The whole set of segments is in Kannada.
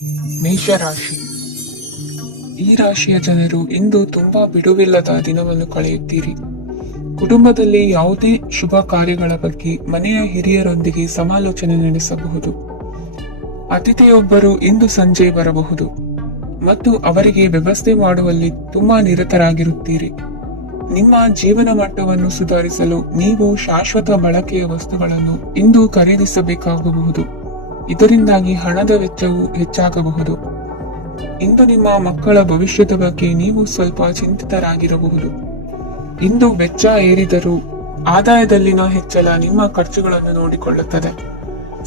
ಮೇಷರಾಶಿ. ಈ ರಾಶಿಯ ಜನರು ಇಂದು ತುಂಬಾ ಬಿಡುವಿಲ್ಲದ ದಿನವನ್ನು ಕಳೆಯುತ್ತೀರಿ. ಕುಟುಂಬದಲ್ಲಿ ಯಾವುದೇ ಶುಭ ಕಾರ್ಯಗಳ ಬಗ್ಗೆ ಮನೆಯ ಹಿರಿಯರೊಂದಿಗೆ ಸಮಾಲೋಚನೆ ನಡೆಸಬಹುದು. ಅತಿಥಿಯೊಬ್ಬರು ಇಂದು ಸಂಜೆ ಬರಬಹುದು ಮತ್ತು ಅವರಿಗೆ ವ್ಯವಸ್ಥೆ ಮಾಡುವಲ್ಲಿ ತುಂಬಾ ನಿರತರಾಗಿರುತ್ತೀರಿ. ನಿಮ್ಮ ಜೀವನ ಮಟ್ಟವನ್ನು ಸುಧಾರಿಸಲು ನೀವು ಶಾಶ್ವತ ಬಳಕೆಯ ವಸ್ತುಗಳನ್ನು ಇಂದು ಖರೀದಿಸಬೇಕಾಗಬಹುದು. ಇದರಿಂದಾಗಿ ಹಣದ ವೆಚ್ಚವು ಹೆಚ್ಚಾಗಬಹುದು. ಇಂದು ನಿಮ್ಮ ಮಕ್ಕಳ ಭವಿಷ್ಯದ ಬಗ್ಗೆ ನೀವು ಸ್ವಲ್ಪ ಚಿಂತಿತರಾಗಿರಬಹುದು. ಇಂದು ವೆಚ್ಚ ಏರಿದರೂ ಆದಾಯದಲ್ಲಿನ ಹೆಚ್ಚಳ ನಿಮ್ಮ ಖರ್ಚುಗಳನ್ನು ನೋಡಿಕೊಳ್ಳುತ್ತದೆ.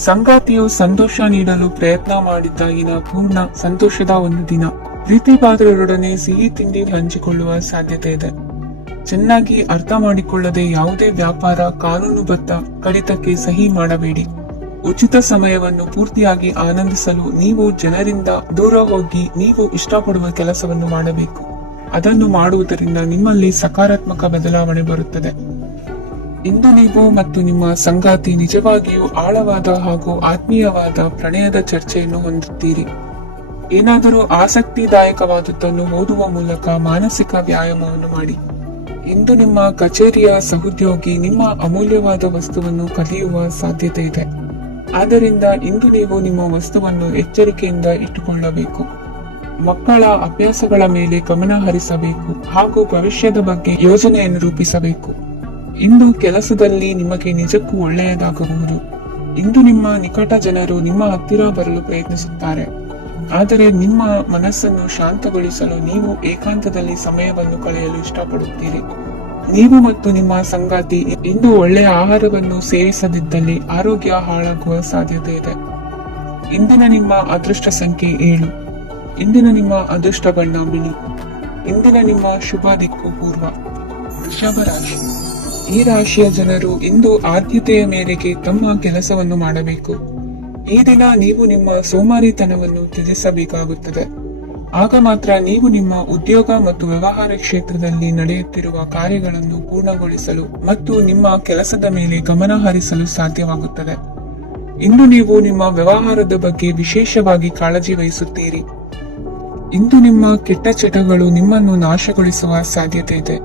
ಸಂಗಾತಿಯು ಸಂತೋಷ ನೀಡಲು ಪ್ರಯತ್ನ ಮಾಡಿದ್ದಾಗಿನ ಪೂರ್ಣ ಸಂತೋಷದ ಒಂದು ದಿನ. ಪ್ರೀತಿಪಾತ್ರರೊಡನೆ ಸಿಹಿ ತಿಂಡಿ ಹಂಚಿಕೊಳ್ಳುವ ಸಾಧ್ಯತೆ ಇದೆ. ಚೆನ್ನಾಗಿ ಅರ್ಥ ಮಾಡಿಕೊಳ್ಳದೆ ಯಾವುದೇ ವ್ಯಾಪಾರ ಕಾನೂನುಬದ್ಧ ಕಡಿತಕ್ಕೆ ಸಹಿ ಮಾಡಬೇಡಿ. ಉಚಿತ ಸಮಯವನ್ನು ಪೂರ್ತಿಯಾಗಿ ಆನಂದಿಸಲು ನೀವು ಜನರಿಂದ ದೂರ ಹೋಗಿ ನೀವು ಇಷ್ಟಪಡುವ ಕೆಲಸವನ್ನು ಮಾಡಬೇಕು. ಅದನ್ನು ಮಾಡುವುದರಿಂದ ನಿಮ್ಮಲ್ಲಿ ಸಕಾರಾತ್ಮಕ ಬದಲಾವಣೆ ಬರುತ್ತದೆ. ಇಂದು ನೀವು ಮತ್ತು ನಿಮ್ಮ ಸಂಗಾತಿ ನಿಜವಾಗಿಯೂ ಆಳವಾದ ಹಾಗೂ ಆತ್ಮೀಯವಾದ ಪ್ರಣಯದ ಚರ್ಚೆಯನ್ನು ಹೊಂದುತ್ತೀರಿ. ಏನಾದರೂ ಆಸಕ್ತಿದಾಯಕವಾದದ್ದನ್ನು ಓದುವ ಮೂಲಕ ಮಾನಸಿಕ ವ್ಯಾಯಾಮವನ್ನು ಮಾಡಿ. ಇಂದು ನಿಮ್ಮ ಕಚೇರಿಯ ಸಹೋದ್ಯೋಗಿ ನಿಮ್ಮ ಅಮೂಲ್ಯವಾದ ವಸ್ತುವನ್ನು ಕದಿಯುವ ಸಾಧ್ಯತೆ ಇದೆ. ಆದ್ದರಿಂದ ಇಂದು ನೀವು ನಿಮ್ಮ ವಸ್ತುವನ್ನು ಎಚ್ಚರಿಕೆಯಿಂದ ಇಟ್ಟುಕೊಳ್ಳಬೇಕು. ಮಕ್ಕಳ ಅಭ್ಯಾಸಗಳ ಮೇಲೆ ಗಮನ ಹರಿಸಬೇಕು ಹಾಗೂ ಭವಿಷ್ಯದ ಬಗ್ಗೆ ಯೋಜನೆಯನ್ನು ರೂಪಿಸಬೇಕು. ಇಂದು ಕೆಲಸದಲ್ಲಿ ನಿಮಗೆ ನಿಜಕ್ಕೂ ಒಳ್ಳೆಯದಾಗಬಹುದು. ಇಂದು ನಿಮ್ಮ ನಿಕಟ ಜನರು ನಿಮ್ಮ ಹತ್ತಿರ ಬರಲು ಪ್ರಯತ್ನಿಸುತ್ತಾರೆ. ಆದರೆ ನಿಮ್ಮ ಮನಸ್ಸನ್ನು ಶಾಂತಗೊಳಿಸಲು ನೀವು ಏಕಾಂತದಲ್ಲಿ ಸಮಯವನ್ನು ಕಳೆಯಲು ಇಷ್ಟಪಡುತ್ತೀರಿ. ನೀವು ಮತ್ತು ನಿಮ್ಮ ಸಂಗಾತಿ ಇಂದು ಒಳ್ಳೆಯ ಆಹಾರವನ್ನು ಸೇವಿಸದಿದ್ದಲ್ಲಿ ಆರೋಗ್ಯ ಹಾಳಾಗುವ ಸಾಧ್ಯತೆ ಇದೆ. ಇಂದಿನ ನಿಮ್ಮ ಅದೃಷ್ಟ ಸಂಖ್ಯೆ 7. ಇಂದಿನ ನಿಮ್ಮ ಅದೃಷ್ಟ ಬಣ್ಣ ಬಿಳಿ. ಇಂದಿನ ನಿಮ್ಮ ಶುಭ ದಿಕ್ಕು ಪೂರ್ವ. ವೃಷಭ ರಾಶಿ. ಈ ರಾಶಿಯ ಜನರು ಇಂದು ಆದ್ಯತೆಯ ಮೇರೆಗೆ ತಮ್ಮ ಕೆಲಸವನ್ನು ಮಾಡಬೇಕು. ಈ ದಿನ ನೀವು ನಿಮ್ಮ ಸೋಮಾರಿತನವನ್ನು ತ್ಯಜಿಸಬೇಕಾಗುತ್ತದೆ. ಆಗ ಮಾತ್ರ ನೀವು ನಿಮ್ಮ ಉದ್ಯೋಗ ಮತ್ತು ವ್ಯವಹಾರ ಕ್ಷೇತ್ರದಲ್ಲಿ ನಡೆಯುತ್ತಿರುವ ಕಾರ್ಯಗಳನ್ನು ಪೂರ್ಣಗೊಳಿಸಲು ಮತ್ತು ನಿಮ್ಮ ಕೆಲಸದ ಮೇಲೆ ಗಮನ ಹರಿಸಲು ಸಾಧ್ಯವಾಗುತ್ತದೆ. ಇಂದು ನೀವು ನಿಮ್ಮ ವ್ಯವಹಾರದ ಬಗ್ಗೆ ವಿಶೇಷವಾಗಿ ಕಾಳಜಿ ವಹಿಸುತ್ತೀರಿ. ಇಂದು ನಿಮ್ಮ ಕೆಟ್ಟ ಚಟಗಳು ನಿಮ್ಮನ್ನು ನಾಶಗೊಳಿಸುವ ಸಾಧ್ಯತೆ ಇದೆ.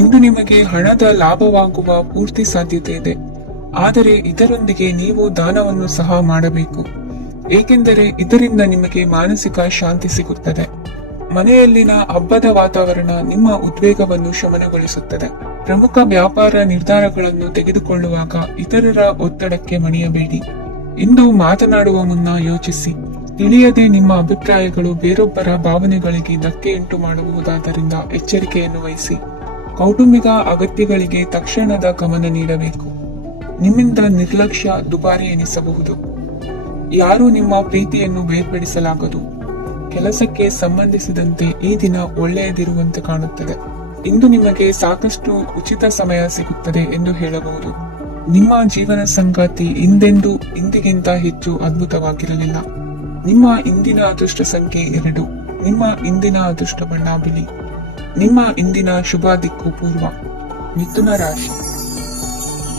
ಇಂದು ನಿಮಗೆ ಹಣದ ಲಾಭವಾಗುವ ಪೂರ್ತಿ ಸಾಧ್ಯತೆ ಇದೆ. ಆದರೆ ಇದರೊಂದಿಗೆ ನೀವು ದಾನವನ್ನು ಸಹ ಮಾಡಬೇಕು, ಏಕೆಂದರೆ ಇದರಿಂದ ನಿಮಗೆ ಮಾನಸಿಕ ಶಾಂತಿ ಸಿಗುತ್ತದೆ. ಮನೆಯಲ್ಲಿನ ಹಬ್ಬದ ವಾತಾವರಣ ನಿಮ್ಮ ಉದ್ವೇಗವನ್ನು ಶಮನಗೊಳಿಸುತ್ತದೆ. ಪ್ರಮುಖ ವ್ಯಾಪಾರ ನಿರ್ಧಾರಗಳನ್ನು ತೆಗೆದುಕೊಳ್ಳುವಾಗ ಇತರರ ಒತ್ತಡಕ್ಕೆ ಮಣಿಯಬೇಡಿ. ಇಂದು ಮಾತನಾಡುವ ಮುನ್ನ ಯೋಚಿಸಿ. ತಿಳಿಯದೆ ನಿಮ್ಮ ಅಭಿಪ್ರಾಯಗಳು ಬೇರೊಬ್ಬರ ಭಾವನೆಗಳಿಗೆ ಧಕ್ಕೆಯುಂಟು ಮಾಡಬಹುದಾದ್ದರಿಂದ ಎಚ್ಚರಿಕೆಯನ್ನು ವಹಿಸಿ. ಕೌಟುಂಬಿಕ ಅಗತ್ಯಗಳಿಗೆ ತಕ್ಷಣದ ಗಮನ ನೀಡಬೇಕು. ನಿಮ್ಮಿಂದ ನಿರ್ಲಕ್ಷ್ಯ ದುಬಾರಿ ಎನಿಸಬಹುದು. ಯಾರೂ ನಿಮ್ಮ ಪ್ರೀತಿಯನ್ನು ಬೇರ್ಪಡಿಸಲಾಗದು. ಕೆಲಸಕ್ಕೆ ಸಂಬಂಧಿಸಿದಂತೆ ಈ ದಿನ ಒಳ್ಳೆಯದಿರುವಂತೆ ಕಾಣುತ್ತದೆ. ಇಂದು ನಿಮಗೆ ಸಾಕಷ್ಟು ಉಚಿತ ಸಮಯ ಸಿಗುತ್ತದೆ ಎಂದು ಹೇಳಬಹುದು. ನಿಮ್ಮ ಜೀವನ ಸಂಗಾತಿ ಇಂದಿಗಿಂತ ಹೆಚ್ಚು ಅದ್ಭುತವಾಗಿರಲಿಲ್ಲ. ನಿಮ್ಮ ಇಂದಿನ ಅದೃಷ್ಟ ಸಂಖ್ಯೆ 2. ನಿಮ್ಮ ಇಂದಿನ ಅದೃಷ್ಟ ಬಣ್ಣ ಬಿಳಿ. ನಿಮ್ಮ ಇಂದಿನ ಶುಭ ದಿಕ್ಕು ಪೂರ್ವ. ಮಿಥುನ ರಾಶಿ.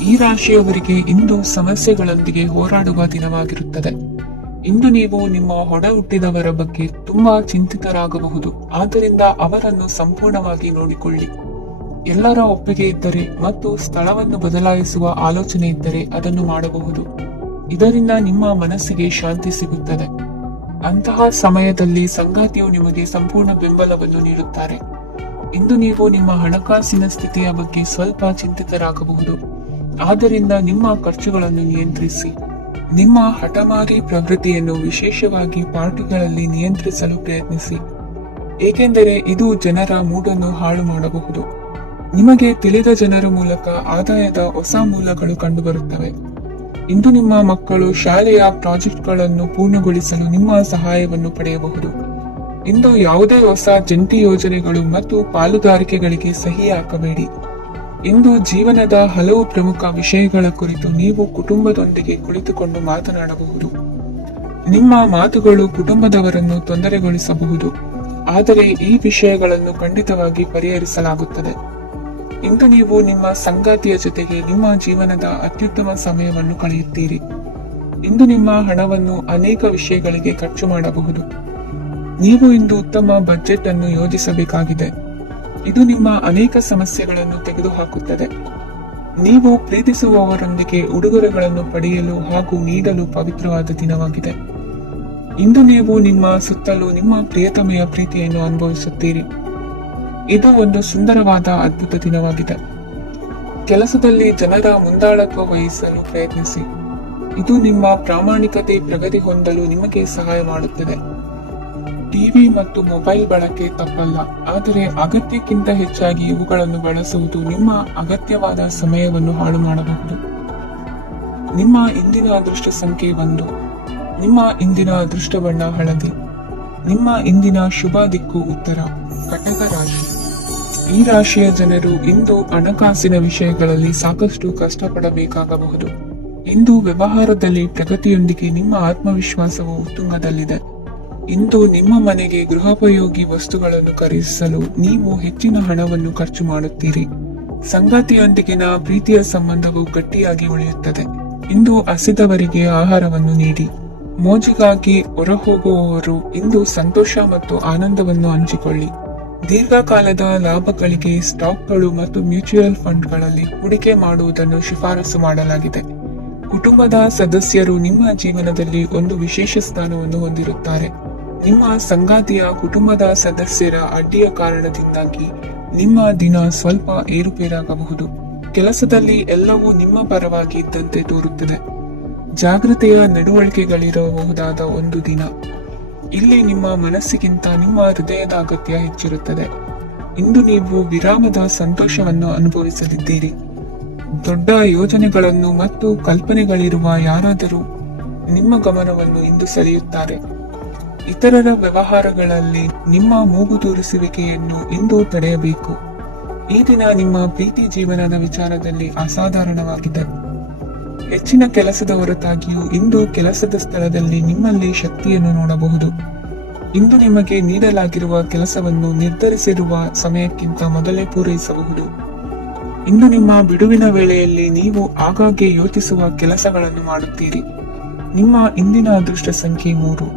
ಈ ರಾಶಿಯವರಿಗೆ ಇಂದು ಸಮಸ್ಯೆಗಳೊಂದಿಗೆ ಹೋರಾಡುವ ದಿನವಾಗಿರುತ್ತದೆ. ಇಂದು ನೀವು ನಿಮ್ಮ ಒಡ ಹುಟ್ಟಿದವರ ಬಗ್ಗೆ ತುಂಬಾ ಚಿಂತಿತರಾಗಬಹುದು. ಆದ್ದರಿಂದ ಅವರನ್ನು ಸಂಪೂರ್ಣವಾಗಿ ನೋಡಿಕೊಳ್ಳಿ. ಎಲ್ಲರ ಒಪ್ಪಿಗೆ ಇದ್ದರೆ ಮತ್ತು ಸ್ಥಳವನ್ನು ಬದಲಾಯಿಸುವ ಆಲೋಚನೆ ಇದ್ದರೆ ಅದನ್ನು ಮಾಡಬಹುದು. ಇದರಿಂದ ನಿಮ್ಮ ಮನಸ್ಸಿಗೆ ಶಾಂತಿ ಸಿಗುತ್ತದೆ. ಅಂತಹ ಸಮಯದಲ್ಲಿ ಸಂಗಾತಿಯು ನಿಮಗೆ ಸಂಪೂರ್ಣ ಬೆಂಬಲವನ್ನು ನೀಡುತ್ತಾರೆ. ಇಂದು ನೀವು ನಿಮ್ಮ ಹಣಕಾಸಿನ ಸ್ಥಿತಿಯ ಬಗ್ಗೆ ಸ್ವಲ್ಪ ಚಿಂತಿತರಾಗಬಹುದು. ಆದ್ದರಿಂದ ನಿಮ್ಮ ಖರ್ಚುಗಳನ್ನು ನಿಯಂತ್ರಿಸಿ. ನಿಮ್ಮ ಹಠಮಾರಿ ಪ್ರವೃತ್ತಿಯನ್ನು ವಿಶೇಷವಾಗಿ ಪಾರ್ಟಿಗಳಲ್ಲಿ ನಿಯಂತ್ರಿಸಲು ಪ್ರಯತ್ನಿಸಿ, ಏಕೆಂದರೆ ಇದು ಜನರ ಮೂಡನ್ನು ಹಾಳು ಮಾಡಬಹುದು. ನಿಮಗೆ ತಿಳಿದ ಜನರ ಮೂಲಕ ಆದಾಯದ ಹೊಸ ಮೂಲಗಳು ಕಂಡುಬರುತ್ತವೆ. ಇಂದು ನಿಮ್ಮ ಮಕ್ಕಳು ಶಾಲೆಯ ಪ್ರಾಜೆಕ್ಟ್ಗಳನ್ನು ಪೂರ್ಣಗೊಳಿಸಲು ನಿಮ್ಮ ಸಹಾಯವನ್ನು ಪಡೆಯಬಹುದು. ಇಂದು ಯಾವುದೇ ಹೊಸ ಜಂಟಿ ಯೋಜನೆಗಳು ಮತ್ತು ಪಾಲುದಾರಿಕೆಗಳಿಗೆ ಸಹಿ ಹಾಕಬೇಡಿ. ಇಂದು ಜೀವನದ ಹಲವು ಪ್ರಮುಖ ವಿಷಯಗಳ ಕುರಿತು ನೀವು ಕುಟುಂಬದೊಂದಿಗೆ ಕುಳಿತುಕೊಂಡು ಮಾತನಾಡಬಹುದು. ನಿಮ್ಮ ಮಾತುಗಳು ಕುಟುಂಬದವರನ್ನು ತೊಂದರೆಗೊಳಿಸಬಹುದು, ಆದರೆ ಈ ವಿಷಯಗಳನ್ನು ಖಂಡಿತವಾಗಿ ಪರಿಹರಿಸಲಾಗುತ್ತದೆ. ಇಂದು ನೀವು ನಿಮ್ಮ ಸಂಗಾತಿಯ ಜೊತೆಗೆ ನಿಮ್ಮ ಜೀವನದ ಅತ್ಯುತ್ತಮ ಸಮಯವನ್ನು ಕಳೆಯುತ್ತೀರಿ. ಇಂದು ನಿಮ್ಮ ಹಣವನ್ನು ಅನೇಕ ವಿಷಯಗಳಿಗೆ ಖರ್ಚು ಮಾಡಬಹುದು. ನೀವು ಇಂದು ಉತ್ತಮ ಬಜೆಟ್ ಅನ್ನು ಯೋಜಿಸಬೇಕಾಗಿದೆ. ಇದು ನಿಮ್ಮ ಅನೇಕ ಸಮಸ್ಯೆಗಳನ್ನು ತೆಗೆದುಹಾಕುತ್ತದೆ. ನೀವು ಪ್ರೀತಿಸುವವರೊಂದಿಗೆ ಉಡುಗೊರೆಗಳನ್ನು ಪಡೆಯಲು ಹಾಗೂ ನೀಡಲು ಪವಿತ್ರವಾದ ದಿನವಾಗಿದೆ. ಇಂದು ನೀವು ನಿಮ್ಮ ಸುತ್ತಲೂ ನಿಮ್ಮ ಪ್ರಿಯತಮೆಯ ಪ್ರೀತಿಯನ್ನು ಅನುಭವಿಸುತ್ತೀರಿ. ಇದು ಒಂದು ಸುಂದರವಾದ ಅದ್ಭುತ ದಿನವಾಗಿದೆ. ಕೆಲಸದಲ್ಲಿ ಜನರ ಮುಂದಾಳತ್ವ ವಹಿಸಲು ಪ್ರಯತ್ನಿಸಿ. ಇದು ನಿಮ್ಮ ಪ್ರಾಮಾಣಿಕತೆ ಪ್ರಗತಿ ಹೊಂದಲು ನಿಮಗೆ ಸಹಾಯ ಮಾಡುತ್ತದೆ. ಟಿವಿ ಮತ್ತು ಮೊಬೈಲ್ ಬಳಕೆ ತಪ್ಪಲ್ಲ, ಆದರೆ ಅಗತ್ಯಕ್ಕಿಂತ ಹೆಚ್ಚಾಗಿ ಇವುಗಳನ್ನು ಬಳಸುವುದು ನಿಮ್ಮ ಅಗತ್ಯವಾದ ಸಮಯವನ್ನು ಹಾಳು ಮಾಡಬಹುದು. ನಿಮ್ಮ ಇಂದಿನ ಅದೃಷ್ಟ ಸಂಖ್ಯೆ 1. ನಿಮ್ಮ ಇಂದಿನ ಅದೃಷ್ಟ ಬಣ್ಣ ಹಳದಿ. ನಿಮ್ಮ ಇಂದಿನ ಶುಭ ದಿಕ್ಕು ಉತ್ತರ. ಕಟಕ ರಾಶಿ. ಈ ರಾಶಿಯ ಜನರು ಇಂದು ಹಣಕಾಸಿನ ವಿಷಯಗಳಲ್ಲಿ ಸಾಕಷ್ಟು ಕಷ್ಟಪಡಬೇಕಾಗಬಹುದು. ಇಂದು ವ್ಯವಹಾರದಲ್ಲಿ ಪ್ರಗತಿಯೊಂದಿಗೆ ನಿಮ್ಮ ಆತ್ಮವಿಶ್ವಾಸವು ಉತ್ತುಂಗದಲ್ಲಿದೆ. ಇಂದು ನಿಮ್ಮ ಮನೆಗೆ ಗೃಹೋಪಯೋಗಿ ವಸ್ತುಗಳನ್ನು ಖರೀದಿಸಲು ನೀವು ಹೆಚ್ಚಿನ ಹಣವನ್ನು ಖರ್ಚು ಮಾಡುತ್ತೀರಿ. ಸಂಗಾತಿಯೊಂದಿಗಿನ ಪ್ರೀತಿಯ ಸಂಬಂಧವು ಗಟ್ಟಿಯಾಗಿ ಉಳಿಯುತ್ತದೆ. ಇಂದು ಹಸಿದವರಿಗೆ ಆಹಾರವನ್ನು ನೀಡಿ. ಮೋಜಿಗಾಗಿ ಹೊರಹೋಗುವವರು ಇಂದು ಸಂತೋಷ ಮತ್ತು ಆನಂದವನ್ನು ಹಂಚಿಕೊಳ್ಳಿ. ದೀರ್ಘಕಾಲದ ಲಾಭಗಳಿಗೆ ಸ್ಟಾಕ್ಗಳು ಮತ್ತು ಮ್ಯೂಚುವಲ್ ಫಂಡ್ಗಳಲ್ಲಿ ಹೂಡಿಕೆ ಮಾಡುವುದನ್ನು ಶಿಫಾರಸು ಮಾಡಲಾಗಿದೆ. ಕುಟುಂಬದ ಸದಸ್ಯರು ನಿಮ್ಮ ಜೀವನದಲ್ಲಿ ಒಂದು ವಿಶೇಷ ಸ್ಥಾನವನ್ನು ಹೊಂದಿರುತ್ತಾರೆ. ನಿಮ್ಮ ಸಂಗಾತಿಯ ಕುಟುಂಬದ ಸದಸ್ಯರ ಅಡ್ಡಿಯ ಕಾರಣದಿಂದಾಗಿ ನಿಮ್ಮ ದಿನ ಸ್ವಲ್ಪ ಏರುಪೇರಾಗಬಹುದು. ಕೆಲಸದಲ್ಲಿ ಎಲ್ಲವೂ ನಿಮ್ಮ ಪರವಾಗಿ ಇದ್ದಂತೆ ತೋರುತ್ತದೆ. ಜಾಗೃತೆಯ ನಡವಳಿಕೆಗಳಿರಬಹುದಾದ ಒಂದು ದಿನ. ಇಲ್ಲಿ ನಿಮ್ಮ ಮನಸ್ಸಿಗಿಂತ ನಿಮ್ಮ ಹೃದಯದ ಅಗತ್ಯ ಹೆಚ್ಚಿರುತ್ತದೆ. ಇಂದು ನೀವು ವಿರಾಮದ ಸಂತೋಷವನ್ನು ಅನುಭವಿಸಲಿದ್ದೀರಿ. ದೊಡ್ಡ ಯೋಜನೆಗಳನ್ನು ಮತ್ತು ಕಲ್ಪನೆಗಳಿರುವ ಯಾರಾದರೂ ನಿಮ್ಮ ಗಮನವನ್ನು ಇಂದು ಸೆಳೆಯುತ್ತಾರೆ. ಇತರರ ವ್ಯವಹಾರಗಳಲ್ಲಿ ನಿಮ್ಮ ಮೂಗು ತೂರಿಸುವಿಕೆಯನ್ನು ಇಂದು ತಡೆಯಬೇಕು. ಈ ದಿನ ನಿಮ್ಮ ಪ್ರೀತಿ ಜೀವನದ ವಿಚಾರದಲ್ಲಿ ಅಸಾಧಾರಣವಾಗಿದೆ. ಹೆಚ್ಚಿನ ಕೆಲಸದ ಹೊರತಾಗಿಯೂ ಇಂದು ಕೆಲಸದ ಸ್ಥಳದಲ್ಲಿ ನಿಮ್ಮಲ್ಲಿ ಶಕ್ತಿಯನ್ನು ನೋಡಬಹುದು. ಇಂದು ನಿಮಗೆ ನೀಡಲಾಗಿರುವ ಕೆಲಸವನ್ನು ನಿರ್ಧರಿಸಿರುವ ಸಮಯಕ್ಕಿಂತ ಮೊದಲೇ ಪೂರೈಸಬಹುದು. ಇಂದು ನಿಮ್ಮ ಬಿಡುವಿನ ವೇಳೆಯಲ್ಲಿ ನೀವು ಆಗಾಗ್ಗೆ ಯೋಚಿಸುವ ಕೆಲಸಗಳನ್ನು ಮಾಡುತ್ತೀರಿ. ನಿಮ್ಮ ಇಂದಿನ ಅದೃಷ್ಟ ಸಂಖ್ಯೆ 3.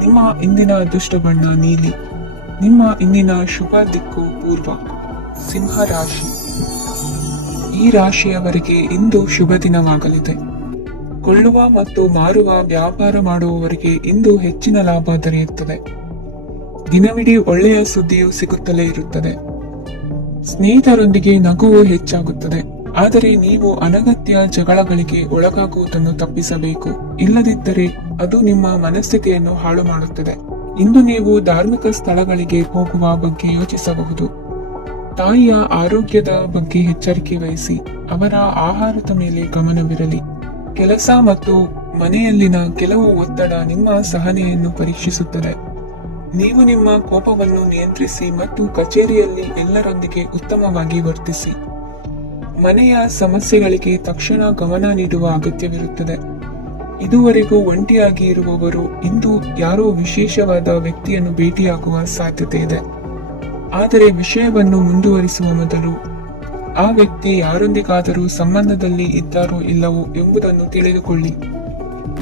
ನಿಮ್ಮ ಇಂದಿನ ಅದೃಷ್ಟ ಬಣ್ಣ ನೀಲಿ. ನಿಮ್ಮ ಇಂದಿನ ಶುಭ ದಿಕ್ಕು ಪೂರ್ವ. ಸಿಂಹ ರಾಶಿ. ಈ ರಾಶಿಯವರಿಗೆ ಇಂದು ಶುಭ ದಿನವಾಗಲಿದೆ. ಕೊಳ್ಳುವ ಮತ್ತು ಮಾರುವ ವ್ಯಾಪಾರ ಮಾಡುವವರಿಗೆ ಇಂದು ಹೆಚ್ಚಿನ ಲಾಭ ದೊರೆಯುತ್ತದೆ. ದಿನವಿಡೀ ಒಳ್ಳೆಯ ಸುದ್ದಿಯು ಸಿಗುತ್ತಲೇ ಇರುತ್ತದೆ. ಸ್ನೇಹಿತರೊಂದಿಗೆ ನಗುವು ಹೆಚ್ಚಾಗುತ್ತದೆ. ಆದರೆ ನೀವು ಅನಗತ್ಯ ಜಗಳಗಳಿಗೆ ಒಳಗಾಗುವುದನ್ನು ತಪ್ಪಿಸಬೇಕು. ಇಲ್ಲದಿದ್ದರೆ ಅದು ನಿಮ್ಮ ಮನಸ್ಥಿತಿಯನ್ನು ಹಾಳು ಮಾಡುತ್ತದೆ. ಇಂದು ನೀವು ಧಾರ್ಮಿಕ ಸ್ಥಳಗಳಿಗೆ ಹೋಗುವ ಬಗ್ಗೆ ಯೋಚಿಸಬಹುದು. ತಾಯಿಯ ಆರೋಗ್ಯದ ಬಗ್ಗೆ ಎಚ್ಚರಿಕೆ ವಹಿಸಿ. ಅವರ ಆಹಾರದ ಮೇಲೆ ಗಮನವಿರಲಿ. ಕೆಲಸ ಮತ್ತು ಮನೆಯಲ್ಲಿನ ಕೆಲವು ಒತ್ತಡ ನಿಮ್ಮ ಸಹನೆಯನ್ನು ಪರೀಕ್ಷಿಸುತ್ತದೆ. ನೀವು ನಿಮ್ಮ ಕೋಪವನ್ನು ನಿಯಂತ್ರಿಸಿ ಮತ್ತು ಕಚೇರಿಯಲ್ಲಿ ಎಲ್ಲರೊಂದಿಗೆ ಉತ್ತಮವಾಗಿ ವರ್ತಿಸಿ. ಮನೆಯ ಸಮಸ್ಯೆಗಳಿಗೆ ತಕ್ಷಣ ಗಮನ ನೀಡುವ ಅಗತ್ಯವಿರುತ್ತದೆ. ಇದುವರೆಗೂ ಒಂಟಿಯಾಗಿ ಇರುವವರು ಇಂದು ಯಾರೋ ವಿಶೇಷವಾದ ವ್ಯಕ್ತಿಯನ್ನು ಭೇಟಿಯಾಗುವ ಸಾಧ್ಯತೆ ಇದೆ. ಆದರೆ ವಿಷಯವನ್ನು ಮುಂದುವರಿಸುವ ಮೊದಲು ಆ ವ್ಯಕ್ತಿ ಯಾರೊಂದಿಗಾದರೂ ಸಂಬಂಧದಲ್ಲಿ ಇದ್ದಾರೋ ಇಲ್ಲವೋ ಎಂಬುದನ್ನು ತಿಳಿದುಕೊಳ್ಳಿ.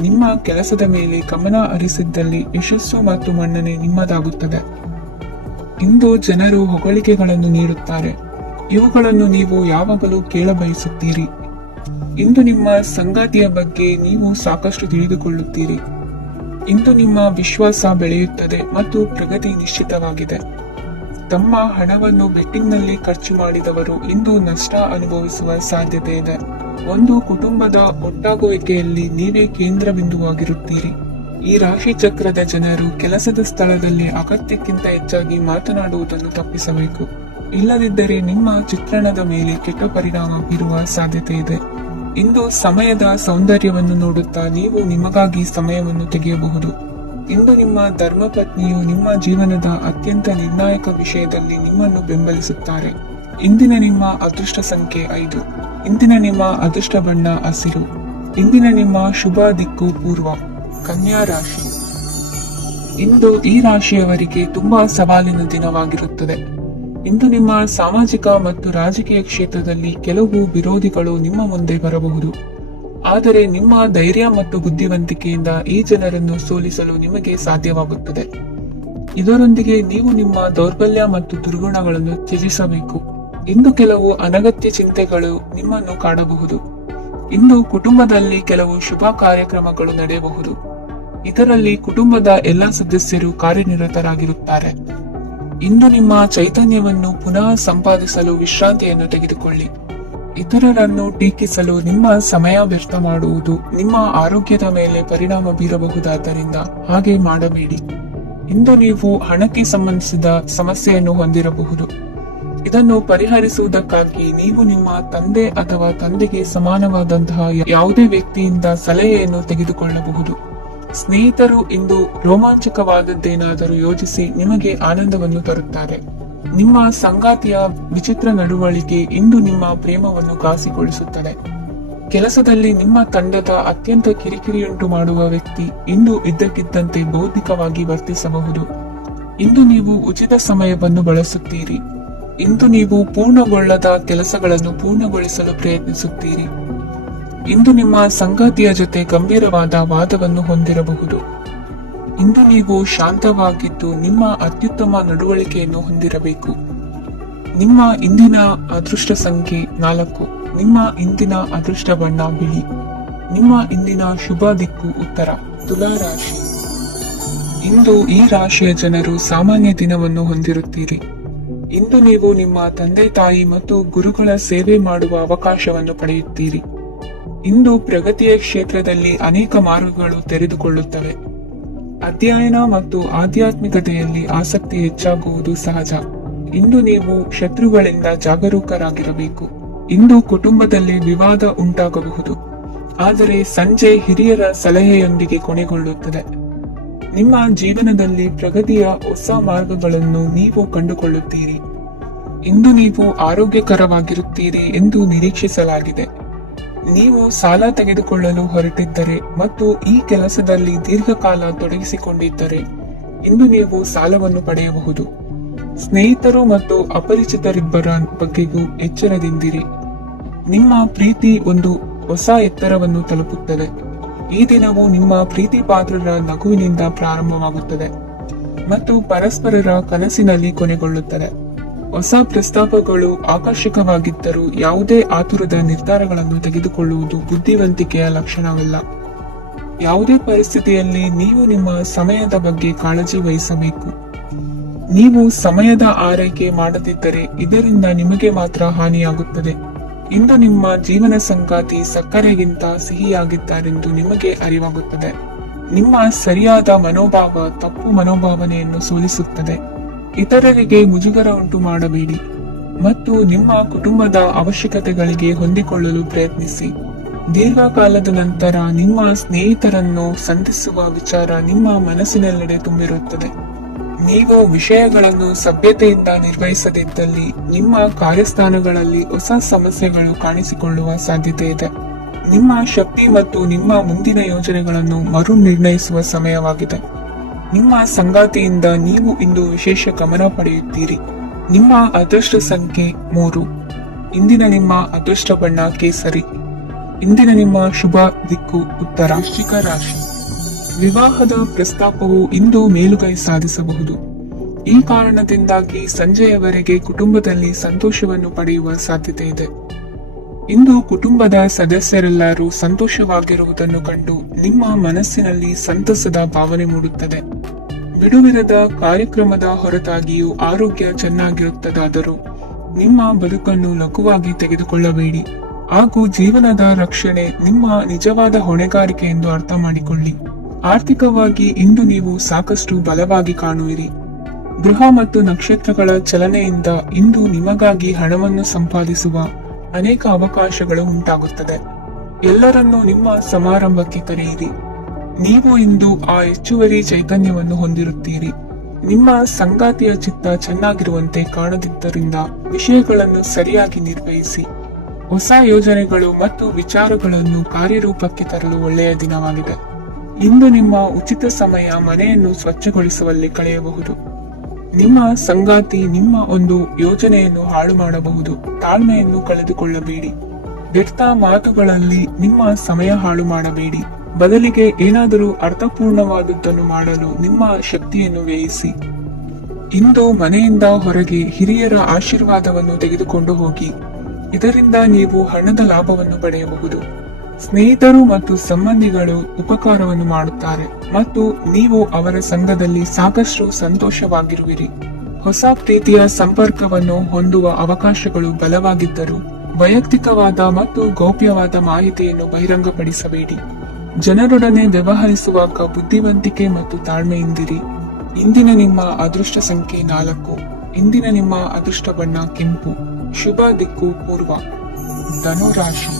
ನಿಮ್ಮ ಕೆಲಸದ ಮೇಲೆ ಗಮನ ಹರಿಸಿದ್ದಲ್ಲಿ ಯಶಸ್ಸು ಮತ್ತು ಮನ್ನಣೆ ನಿಮ್ಮದಾಗುತ್ತದೆ. ಇಂದು ಜನರು ಹೊಗಳಿಕೆಗಳನ್ನು ನೀಡುತ್ತಾರೆ. ಇವುಗಳನ್ನು ನೀವು ಯಾವಾಗಲೂ ಕೇಳಬಯಸುತ್ತೀರಿ. ಇಂದು ನಿಮ್ಮ ಸಂಗಾತಿಯ ಬಗ್ಗೆ ನೀವು ಸಾಕಷ್ಟು ತಿಳಿದುಕೊಳ್ಳುತ್ತೀರಿ. ಇಂದು ನಿಮ್ಮ ವಿಶ್ವಾಸ ಬೆಳೆಯುತ್ತದೆ ಮತ್ತು ಪ್ರಗತಿ ನಿಶ್ಚಿತವಾಗಿದೆ. ತಮ್ಮ ಹಣವನ್ನು ಬೆಟ್ಟಿಂಗ್ನಲ್ಲಿ ಖರ್ಚು ಮಾಡಿದವರು ಇಂದು ನಷ್ಟ ಅನುಭವಿಸುವ ಸಾಧ್ಯತೆ ಇದೆ. ಒಂದು ಕುಟುಂಬದ ಒಟ್ಟಾಗುವಿಕೆಯಲ್ಲಿ ನೀವೇ ಕೇಂದ್ರ ಬಿಂದುವಾಗಿರುತ್ತೀರಿ. ಈ ರಾಶಿ ಚಕ್ರದ ಜನರು ಕೆಲಸದ ಸ್ಥಳದಲ್ಲಿ ಅಗತ್ಯಕ್ಕಿಂತ ಹೆಚ್ಚಾಗಿ ಮಾತನಾಡುವುದನ್ನು ತಪ್ಪಿಸಬೇಕು. ಇಲ್ಲದಿದ್ದರೆ ನಿಮ್ಮ ಚಿತ್ರಣದ ಮೇಲೆ ಕೆಟ್ಟ ಪರಿಣಾಮ ಬೀರುವ ಸಾಧ್ಯತೆ ಇದೆ. ಇಂದು ಸಮಯದ ಸೌಂದರ್ಯವನ್ನು ನೋಡುತ್ತಾ ನೀವು ನಿಮಗಾಗಿ ಸಮಯವನ್ನು ತೆಗೆಯಬಹುದು. ಇಂದು ನಿಮ್ಮ ಧರ್ಮಪತ್ನಿಯು ನಿಮ್ಮ ಜೀವನದ ಅತ್ಯಂತ ನಿರ್ಣಾಯಕ ವಿಷಯದಲ್ಲಿ ನಿಮ್ಮನ್ನು ಬೆಂಬಲಿಸುತ್ತಾರೆ. ಇಂದಿನ ನಿಮ್ಮ ಅದೃಷ್ಟ ಸಂಖ್ಯೆ 5. ಇಂದಿನ ನಿಮ್ಮ ಅದೃಷ್ಟ ಬಣ್ಣ ಹಸಿರು. ಇಂದಿನ ನಿಮ್ಮ ಶುಭ ದಿಕ್ಕು ಪೂರ್ವ. ಕನ್ಯಾ ರಾಶಿ. ಇಂದು ಈ ರಾಶಿಯವರಿಗೆ ತುಂಬಾ ಸವಾಲಿನ ದಿನವಾಗಿರುತ್ತದೆ. ಇಂದು ನಿಮ್ಮ ಸಾಮಾಜಿಕ ಮತ್ತು ರಾಜಕೀಯ ಕ್ಷೇತ್ರದಲ್ಲಿ ಕೆಲವು ವಿರೋಧಿಗಳು ನಿಮ್ಮ ಮುಂದೆ ಬರಬಹುದು. ಆದರೆ ನಿಮ್ಮ ಧೈರ್ಯ ಮತ್ತು ಬುದ್ಧಿವಂತಿಕೆಯಿಂದ ಈ ಜನರನ್ನು ಸೋಲಿಸಲು ನಿಮಗೆ ಸಾಧ್ಯವಾಗುತ್ತದೆ. ಇದರೊಂದಿಗೆ ನೀವು ನಿಮ್ಮ ದೌರ್ಬಲ್ಯ ಮತ್ತು ದುರ್ಗುಣಗಳನ್ನು ತ್ಯಜಿಸಬೇಕು. ಇಂದು ಕೆಲವು ಅನಗತ್ಯ ಚಿಂತೆಗಳು ನಿಮ್ಮನ್ನು ಕಾಡಬಹುದು. ಇಂದು ಕುಟುಂಬದಲ್ಲಿ ಕೆಲವು ಶುಭ ಕಾರ್ಯಕ್ರಮಗಳು ನಡೆಯಬಹುದು. ಇದರಲ್ಲಿ ಕುಟುಂಬದ ಎಲ್ಲಾ ಸದಸ್ಯರು ಕಾರ್ಯನಿರತರಾಗಿರುತ್ತಾರೆ. ಇಂದು ನಿಮ್ಮ ಚೈತನ್ಯವನ್ನು ಪುನಃ ಸಂಪಾದಿಸಲು ವಿಶ್ರಾಂತಿಯನ್ನು ತೆಗೆದುಕೊಳ್ಳಿ. ಇತರರನ್ನು ಟೀಕಿಸಲು ನಿಮ್ಮ ಸಮಯ ವ್ಯರ್ಥ ಮಾಡುವುದು ನಿಮ್ಮ ಆರೋಗ್ಯದ ಮೇಲೆ ಪರಿಣಾಮ ಬೀರಬಹುದಾದ್ದರಿಂದ ಹಾಗೆ ಮಾಡಬೇಡಿ. ಇಂದು ನೀವು ಹಣಕ್ಕೆ ಸಂಬಂಧಿಸಿದ ಸಮಸ್ಯೆಯನ್ನು ಹೊಂದಿರಬಹುದು. ಇದನ್ನು ಪರಿಹರಿಸುವುದಕ್ಕಾಗಿ ನೀವು ನಿಮ್ಮ ತಂದೆ ಅಥವಾ ತಂದೆಗೆ ಸಮಾನವಾದಂತಹ ಯಾವುದೇ ವ್ಯಕ್ತಿಯಿಂದ ಸಲಹೆಯನ್ನು ತೆಗೆದುಕೊಳ್ಳಬಹುದು. ಸ್ನೇಹಿತರು ಇಂದು ರೋಮಾಂಚಕವಾದದ್ದೇನಾದರೂ ಯೋಜಿಸಿ ನಿಮಗೆ ಆನಂದವನ್ನು ತರುತ್ತಾರೆ. ನಿಮ್ಮ ಸಂಗಾತಿಯ ವಿಚಿತ್ರ ನಡವಳಿಕೆ ಇಂದು ನಿಮ್ಮ ಪ್ರೇಮವನ್ನು ಘಾಸಿಗೊಳಿಸುತ್ತದೆ. ಕೆಲಸದಲ್ಲಿ ನಿಮ್ಮ ತಂಡದ ಅತ್ಯಂತ ಕಿರಿಕಿರಿಯುಂಟು ಮಾಡುವ ವ್ಯಕ್ತಿ ಇಂದು ಇದ್ದಕ್ಕಿದ್ದಂತೆ ಬೌದ್ಧಿಕವಾಗಿ ವರ್ತಿಸಬಹುದು. ಇಂದು ನೀವು ಉಚಿತ ಸಮಯವನ್ನು ಬಳಸುತ್ತೀರಿ. ಇಂದು ನೀವು ಪೂರ್ಣಗೊಳ್ಳದ ಕೆಲಸಗಳನ್ನು ಪೂರ್ಣಗೊಳಿಸಲು ಪ್ರಯತ್ನಿಸುತ್ತೀರಿ. ಇಂದು ನಿಮ್ಮ ಸಂಗಾತಿಯ ಜೊತೆ ಗಂಭೀರವಾದ ವಾದವನ್ನು ಹೊಂದಿರಬಹುದು. ಇಂದು ನೀವು ಶಾಂತವಾಗಿದ್ದು ನಿಮ್ಮ ಅತ್ಯುತ್ತಮ ನಡವಳಿಕೆಯನ್ನು ಹೊಂದಿರಬೇಕು. ನಿಮ್ಮ ಇಂದಿನ ಅದೃಷ್ಟ ಸಂಖ್ಯೆ 4. ನಿಮ್ಮ ಇಂದಿನ ಅದೃಷ್ಟ ಬಣ್ಣ ಬಿಳಿ. ನಿಮ್ಮ ಇಂದಿನ ಶುಭ ದಿಕ್ಕು ಉತ್ತರ. ತುಲಾ ರಾಶಿ. ಇಂದು ಈ ರಾಶಿಯ ಜನರು ಸಾಮಾನ್ಯ ದಿನವನ್ನು ಹೊಂದಿರುತ್ತೀರಿ. ಇಂದು ನೀವು ನಿಮ್ಮ ತಂದೆ ತಾಯಿ ಮತ್ತು ಗುರುಗಳ ಸೇವೆ ಮಾಡುವ ಅವಕಾಶವನ್ನು ಪಡೆಯುತ್ತೀರಿ. ಇಂದು ಪ್ರಗತಿಯ ಕ್ಷೇತ್ರದಲ್ಲಿ ಅನೇಕ ಮಾರ್ಗಗಳು ತೆರೆದುಕೊಳ್ಳುತ್ತವೆ. ಅಧ್ಯಯನ ಮತ್ತು ಆಧ್ಯಾತ್ಮಿಕತೆಯಲ್ಲಿ ಆಸಕ್ತಿ ಹೆಚ್ಚಾಗುವುದು ಸಹಜ. ಇಂದು ನೀವು ಶತ್ರುಗಳಿಂದ ಜಾಗರೂಕರಾಗಿರಬೇಕು. ಇಂದು ಕುಟುಂಬದಲ್ಲಿ ವಿವಾದ ಉಂಟಾಗಬಹುದು, ಆದರೆ ಸಂಜೆ ಹಿರಿಯರ ಸಲಹೆಯೊಂದಿಗೆ ಕೊನೆಗೊಳ್ಳುತ್ತದೆ. ನಿಮ್ಮ ಜೀವನದಲ್ಲಿ ಪ್ರಗತಿಯ ಹೊಸ ಮಾರ್ಗಗಳನ್ನು ನೀವು ಕಂಡುಕೊಳ್ಳುತ್ತೀರಿ. ಇಂದು ನೀವು ಆರೋಗ್ಯಕರವಾಗಿರುತ್ತೀರಿ ಎಂದು ನಿರೀಕ್ಷಿಸಲಾಗಿದೆ. ನೀವು ಸಾಲ ತೆಗೆದುಕೊಳ್ಳಲು ಹೊರಟಿದ್ದರೆ ಮತ್ತು ಈ ಕೆಲಸದಲ್ಲಿ ದೀರ್ಘಕಾಲ ತೊಡಗಿಸಿಕೊಂಡಿದ್ದರೆ ಇಂದು ನೀವು ಸಾಲವನ್ನು ಪಡೆಯಬಹುದು. ಸ್ನೇಹಿತರು ಮತ್ತು ಅಪರಿಚಿತರಿಬ್ಬರ ಬಗ್ಗೆಗೂ ಎಚ್ಚರದಿಂದಿರಿ. ನಿಮ್ಮ ಪ್ರೀತಿ ಒಂದು ಹೊಸ ಎತ್ತರವನ್ನು ತಲುಪುತ್ತದೆ. ಈ ದಿನವು ನಿಮ್ಮ ಪ್ರೀತಿ ಪಾತ್ರರ ನಗುವಿನಿಂದ ಪ್ರಾರಂಭವಾಗುತ್ತದೆ ಮತ್ತು ಪರಸ್ಪರರ ಕನಸಿನಲ್ಲಿ ಕೊನೆಗೊಳ್ಳುತ್ತದೆ. ಹೊಸ ಪ್ರಸ್ತಾಪಗಳು ಆಕರ್ಷಕವಾಗಿದ್ದರೂ ಯಾವುದೇ ಆತುರದ ನಿರ್ಧಾರಗಳನ್ನು ತೆಗೆದುಕೊಳ್ಳುವುದು ಬುದ್ಧಿವಂತಿಕೆಯ ಲಕ್ಷಣವಲ್ಲ. ಯಾವುದೇ ಪರಿಸ್ಥಿತಿಯಲ್ಲಿ ನೀವು ನಿಮ್ಮ ಸಮಯದ ಬಗ್ಗೆ ಕಾಳಜಿ ವಹಿಸಬೇಕು. ನೀವು ಸಮಯದ ಆರೈಕೆ ಮಾಡದಿದ್ದರೆ ಇದರಿಂದ ನಿಮಗೆ ಮಾತ್ರ ಹಾನಿಯಾಗುತ್ತದೆ. ಇಂದು ನಿಮ್ಮ ಜೀವನ ಸಂಗಾತಿ ಸಕ್ಕರೆಗಿಂತ ಸಿಹಿಯಾಗಿದ್ದಾರೆಂದು ನಿಮಗೆ ಅರಿವಾಗುತ್ತದೆ. ನಿಮ್ಮ ಸರಿಯಾದ ಮನೋಭಾವ ತಪ್ಪು ಮನೋಭಾವನೆಯನ್ನು ಸೋಲಿಸುತ್ತದೆ. ಇತರರಿಗೆ ಮುಜುಗರ ಉಂಟು ಮಾಡಬೇಡಿ ಮತ್ತು ನಿಮ್ಮ ಕುಟುಂಬದ ಅವಶ್ಯಕತೆಗಳಿಗೆ ಹೊಂದಿಕೊಳ್ಳಲು ಪ್ರಯತ್ನಿಸಿ. ದೀರ್ಘಕಾಲದ ನಂತರ ನಿಮ್ಮ ಸ್ನೇಹಿತರನ್ನು ಸಂಧಿಸುವ ವಿಚಾರ ನಿಮ್ಮ ಮನಸ್ಸಿನೆಲ್ಲೆಡೆ ತುಂಬಿರುತ್ತದೆ. ನೀವು ವಿಷಯಗಳನ್ನು ಸಭ್ಯತೆಯಿಂದ ನಿರ್ವಹಿಸದಿದ್ದಲ್ಲಿ ನಿಮ್ಮ ಕಾರ್ಯಸ್ಥಾನಗಳಲ್ಲಿ ಹೊಸ ಸಮಸ್ಯೆಗಳು ಕಾಣಿಸಿಕೊಳ್ಳುವ ಸಾಧ್ಯತೆ ಇದೆ. ನಿಮ್ಮ ಶಕ್ತಿ ಮತ್ತು ನಿಮ್ಮ ಮುಂದಿನ ಯೋಜನೆಗಳನ್ನು ಮರು ನಿರ್ಣಯಿಸುವ ಸಮಯವಾಗಿದೆ. ನಿಮ್ಮ ಸಂಗಾತಿಯಿಂದ ನೀವು ಇಂದು ವಿಶೇಷ ಗಮನ ಪಡೆಯುತ್ತೀರಿ. ನಿಮ್ಮ ಅದೃಷ್ಟ ಸಂಖ್ಯೆ 3. ಇಂದಿನ ನಿಮ್ಮ ಅದೃಷ್ಟ ಬಣ್ಣ ಕೇಸರಿ. ಇಂದಿನ ನಿಮ್ಮ ಶುಭ ದಿಕ್ಕು ಉತ್ತರ. ವೃಶ್ಚಿಕ ರಾಶಿ. ವಿವಾಹದ ಪ್ರಸ್ತಾಪವು ಇಂದು ಮೇಲುಗೈ ಸಾಧಿಸಬಹುದು. ಈ ಕಾರಣದಿಂದಾಗಿ ಸಂಜೆಯವರೆಗೆ ಕುಟುಂಬದಲ್ಲಿ ಸಂತೋಷವನ್ನು ಪಡೆಯುವ ಸಾಧ್ಯತೆ ಇದೆ. ಇಂದು ಕುಟುಂಬದ ಸದಸ್ಯರೆಲ್ಲರೂ ಸಂತೋಷವಾಗಿರುವುದನ್ನು ಕಂಡು ನಿಮ್ಮ ಮನಸ್ಸಿನಲ್ಲಿ ಸಂತಸದ ಭಾವನೆ ಮೂಡುತ್ತದೆ. ಬಿಡುವಿರದ ಕಾರ್ಯಕ್ರಮದ ಹೊರತಾಗಿಯೂ ಆರೋಗ್ಯ ಚೆನ್ನಾಗಿರುತ್ತದಾದರೂ ನಿಮ್ಮ ಬದುಕನ್ನು ಲಘುವಾಗಿ ತೆಗೆದುಕೊಳ್ಳಬೇಡಿ ಹಾಗೂ ಜೀವನದ ರಕ್ಷಣೆ ನಿಮ್ಮ ನಿಜವಾದ ಹೊಣೆಗಾರಿಕೆ ಎಂದು ಅರ್ಥ ಮಾಡಿಕೊಳ್ಳಿ. ಆರ್ಥಿಕವಾಗಿ ಇಂದು ನೀವು ಸಾಕಷ್ಟು ಬಲವಾಗಿ ಕಾಣುವಿರಿ. ಗೃಹ ಮತ್ತು ನಕ್ಷತ್ರಗಳ ಚಲನೆಯಿಂದ ಇಂದು ನಿಮಗಾಗಿ ಹಣವನ್ನು ಸಂಪಾದಿಸುವ ಅನೇಕ ಅವಕಾಶಗಳು ಉಂಟಾಗುತ್ತದೆ. ಎಲ್ಲರನ್ನೂ ನಿಮ್ಮ ಸಮಾರಂಭಕ್ಕೆ ಕರೆಯಿರಿ. ನೀವು ಇಂದು ಆ ಹೆಚ್ಚುವರಿ ಚೈತನ್ಯವನ್ನು ಹೊಂದಿರುತ್ತೀರಿ. ನಿಮ್ಮ ಸಂಗಾತಿಯ ಚಿತ್ತ ಚೆನ್ನಾಗಿರುವಂತೆ ಕಾಣದಿದ್ದರಿಂದ ವಿಷಯಗಳನ್ನು ಸರಿಯಾಗಿ ನಿರ್ವಹಿಸಿ. ಹೊಸ ಯೋಜನೆಗಳು ಮತ್ತು ವಿಚಾರಗಳನ್ನು ಕಾರ್ಯರೂಪಕ್ಕೆ ತರಲು ಒಳ್ಳೆಯ ದಿನವಾಗಿದೆ. ಇಂದು ನಿಮ್ಮ ಉಚಿತ ಸಮಯ ಮನೆಯನ್ನು ಸ್ವಚ್ಛಗೊಳಿಸುವಲ್ಲಿ ಕಳೆಯಬಹುದು. ನಿಮ್ಮ ಸಂಗಾತಿ ನಿಮ್ಮ ಒಂದು ಯೋಜನೆಯನ್ನು ಹಾಳು ಮಾಡಬಹುದು. ತಾಳ್ಮೆಯನ್ನು ಕಳೆದುಕೊಳ್ಳಬೇಡಿ. ವ್ಯರ್ಥ ಮಾತುಗಳಲ್ಲಿ ನಿಮ್ಮ ಸಮಯ ಹಾಳು ಮಾಡಬೇಡಿ. ಬದಲಿಗೆ ಏನಾದರೂ ಅರ್ಥಪೂರ್ಣವಾದದ್ದನ್ನು ಮಾಡಲು ನಿಮ್ಮ ಶಕ್ತಿಯನ್ನು ವ್ಯಯಿಸಿ. ಇಂದು ಮನೆಯಿಂದ ಹೊರಗೆ ಹಿರಿಯರ ಆಶೀರ್ವಾದವನ್ನು ತೆಗೆದುಕೊಂಡು ಹೋಗಿ. ಇದರಿಂದ ನೀವು ಹಣದ ಲಾಭವನ್ನು ಪಡೆಯಬಹುದು. ಸ್ನೇಹಿತರು ಮತ್ತು ಸಂಬಂಧಿಗಳು ಉಪಕಾರವನ್ನು ಮಾಡುತ್ತಾರೆ ಮತ್ತು ನೀವು ಅವರ ಸಂಘದಲ್ಲಿ ಸಾಕಷ್ಟು ಸಂತೋಷವಾಗಿರುವಿರಿ. ಹೊಸ ಪ್ರೀತಿಯ ಸಂಪರ್ಕವನ್ನು ಹೊಂದುವ ಅವಕಾಶಗಳು ಬಲವಾಗಿದ್ದರೂ ವೈಯಕ್ತಿಕವಾದ ಮತ್ತು ಗೌಪ್ಯವಾದ ಮಾಹಿತಿಯನ್ನು ಬಹಿರಂಗಪಡಿಸಬೇಡಿ. ಜನರೊಡನೆ ವ್ಯವಹರಿಸುವಾಗ ಬುದ್ಧಿವಂತಿಕೆ ಮತ್ತು ತಾಳ್ಮೆಯಿಂದಿರಿ. ಇಂದಿನ ನಿಮ್ಮ ಅದೃಷ್ಟ ಸಂಖ್ಯೆ 4. ಇಂದಿನ ನಿಮ್ಮ ಅದೃಷ್ಟ ಬಣ್ಣ ಕೆಂಪು. ಶುಭ ದಿಕ್ಕು ಪೂರ್ವ. ಧನು ರಾಶಿ.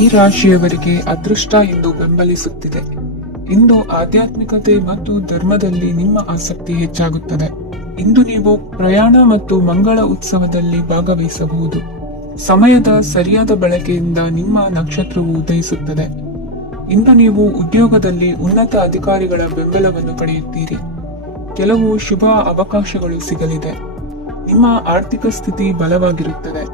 ಈ ರಾಶಿಯವರಿಗೆ ಅದೃಷ್ಟ ಎಂದು ಬೆಂಬಲಿಸುತ್ತಿದೆ. ಇಂದು ಆಧ್ಯಾತ್ಮಿಕತೆ ಮತ್ತು ಧರ್ಮದಲ್ಲಿ ನಿಮ್ಮ ಆಸಕ್ತಿ ಹೆಚ್ಚಾಗುತ್ತದೆ. ಇಂದು ನೀವು ಪ್ರಯಾಣ ಮತ್ತು ಮಂಗಳ ಉತ್ಸವದಲ್ಲಿ ಭಾಗವಹಿಸಬಹುದು. ಸಮಯದ ಸರಿಯಾದ ಬಳಕೆಯಿಂದ ನಿಮ್ಮ ನಕ್ಷತ್ರವು ಉದಯಿಸುತ್ತದೆ. ಇಂದು ನೀವು ಉದ್ಯೋಗದಲ್ಲಿ ಉನ್ನತ ಅಧಿಕಾರಿಗಳ ಬೆಂಬಲವನ್ನು ಪಡೆಯುತ್ತೀರಿ. ಕೆಲವು ಶುಭ ಅವಕಾಶಗಳು ಸಿಗಲಿದೆ. ನಿಮ್ಮ ಆರ್ಥಿಕ ಸ್ಥಿತಿ ಬಲವಾಗಿರುತ್ತದೆ.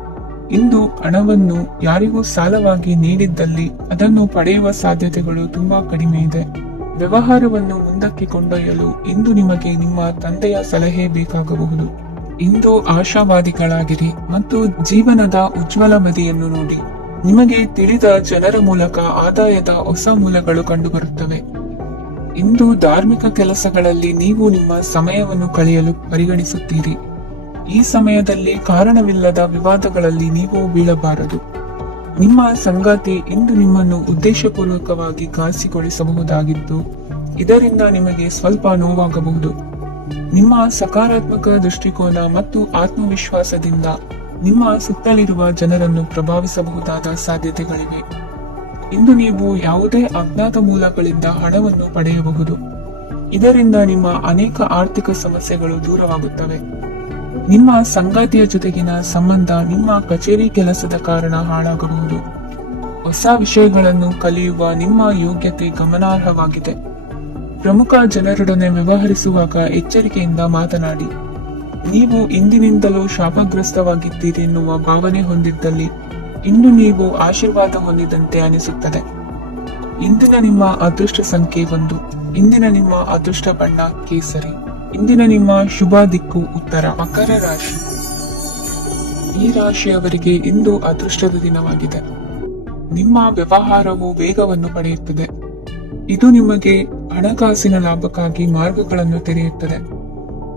ಇಂದು ಹಣವನ್ನು ಯಾರಿಗೂ ಸಾಲವಾಗಿ ನೀಡಿದ್ದಲ್ಲಿ ಅದನ್ನು ಪಡೆಯುವ ಸಾಧ್ಯತೆಗಳು ತುಂಬಾ ಕಡಿಮೆ ಇದೆ. ವ್ಯವಹಾರವನ್ನು ಮುಂದಕ್ಕೆ ಕೊಂಡೊಯ್ಯಲು ಇಂದು ನಿಮಗೆ ನಿಮ್ಮ ತಂದೆಯ ಸಲಹೆ ಬೇಕಾಗಬಹುದು. ಇಂದು ಆಶಾವಾದಿಗಳಾಗಿರಿ ಮತ್ತು ಜೀವನದ ಉಜ್ವಲ ಬದಿಯನ್ನು ನೋಡಿ. ನಿಮಗೆ ತಿಳಿದ ಜನರ ಮೂಲಕ ಆದಾಯದ ಹೊಸ ಮೂಲಗಳು ಕಂಡುಬರುತ್ತವೆ. ಇಂದು ಧಾರ್ಮಿಕ ಕೆಲಸಗಳಲ್ಲಿ ನೀವು ನಿಮ್ಮ ಸಮಯವನ್ನು ಕಳೆಯಲು ಪರಿಗಣಿಸುತ್ತೀರಿ. ಈ ಸಮಯದಲ್ಲಿ ಕಾರಣವಿಲ್ಲದ ವಿವಾದಗಳಲ್ಲಿ ನೀವು ಬೀಳಬಾರದು. ನಿಮ್ಮ ಸಂಗಾತಿ ಇಂದು ನಿಮ್ಮನ್ನು ಉದ್ದೇಶಪೂರ್ವಕವಾಗಿ ಘಾಸಿಗೊಳಿಸಬಹುದಾಗಿದ್ದು ಇದರಿಂದ ನಿಮಗೆ ಸ್ವಲ್ಪ ನೋವಾಗಬಹುದು. ನಿಮ್ಮ ಸಕಾರಾತ್ಮಕ ದೃಷ್ಟಿಕೋನ ಮತ್ತು ಆತ್ಮವಿಶ್ವಾಸದಿಂದ ನಿಮ್ಮ ಸುತ್ತಲಿರುವ ಜನರನ್ನು ಪ್ರಭಾವಿಸಬಹುದಾದ ಸಾಧ್ಯತೆಗಳಿವೆ. ಇಂದು ನೀವು ಯಾವುದೇ ಅಜ್ಞಾತ ಮೂಲಗಳಿಂದ ಹಣವನ್ನು ಪಡೆಯಬಹುದು. ಇದರಿಂದ ನಿಮ್ಮ ಅನೇಕ ಆರ್ಥಿಕ ಸಮಸ್ಯೆಗಳು ದೂರವಾಗುತ್ತವೆ. ನಿಮ್ಮ ಸಂಗಾತಿಯ ಜೊತೆಗಿನ ಸಂಬಂಧ ನಿಮ್ಮ ಕಚೇರಿ ಕೆಲಸದ ಕಾರಣ ಹಾಳಾಗಬಹುದು. ಹೊಸ ವಿಷಯಗಳನ್ನು ಕಲಿಯುವ ನಿಮ್ಮ ಯೋಗ್ಯತೆ ಗಮನಾರ್ಹವಾಗಿದೆ. ಪ್ರಮುಖ ಜನರೊಡನೆ ವ್ಯವಹರಿಸುವಾಗ ಎಚ್ಚರಿಕೆಯಿಂದ ಮಾತನಾಡಿ. ನೀವು ಇಂದಿನಿಂದಲೂ ಶಾಪಗ್ರಸ್ತವಾಗಿದ್ದೀರಿ ಎನ್ನುವ ಭಾವನೆ ಹೊಂದಿದ್ದಲ್ಲಿ ಇಂದು ನೀವು ಆಶೀರ್ವಾದ ಹೊಂದಿದಂತೆ ಅನಿಸುತ್ತದೆ. ಇಂದಿನ ನಿಮ್ಮ ಅದೃಷ್ಟ ಸಂಖ್ಯೆ 1. ಇಂದಿನ ನಿಮ್ಮ ಅದೃಷ್ಟ ಬಣ್ಣ ಕೇಸರಿ. ಇಂದಿನ ನಿಮ್ಮ ಶುಭ ದಿಕ್ಕು ಉತ್ತರ. ಮಕರ ರಾಶಿ. ಈ ರಾಶಿಯವರಿಗೆ ಇಂದು ಅದೃಷ್ಟದ ದಿನವಾಗಿದೆ. ನಿಮ್ಮ ವ್ಯವಹಾರವು ವೇಗವನ್ನು ಪಡೆಯುತ್ತದೆ. ಇದು ನಿಮಗೆ ಹಣಕಾಸಿನ ಲಾಭಕ್ಕಾಗಿ ಮಾರ್ಗಗಳನ್ನು ತೆರೆಯುತ್ತದೆ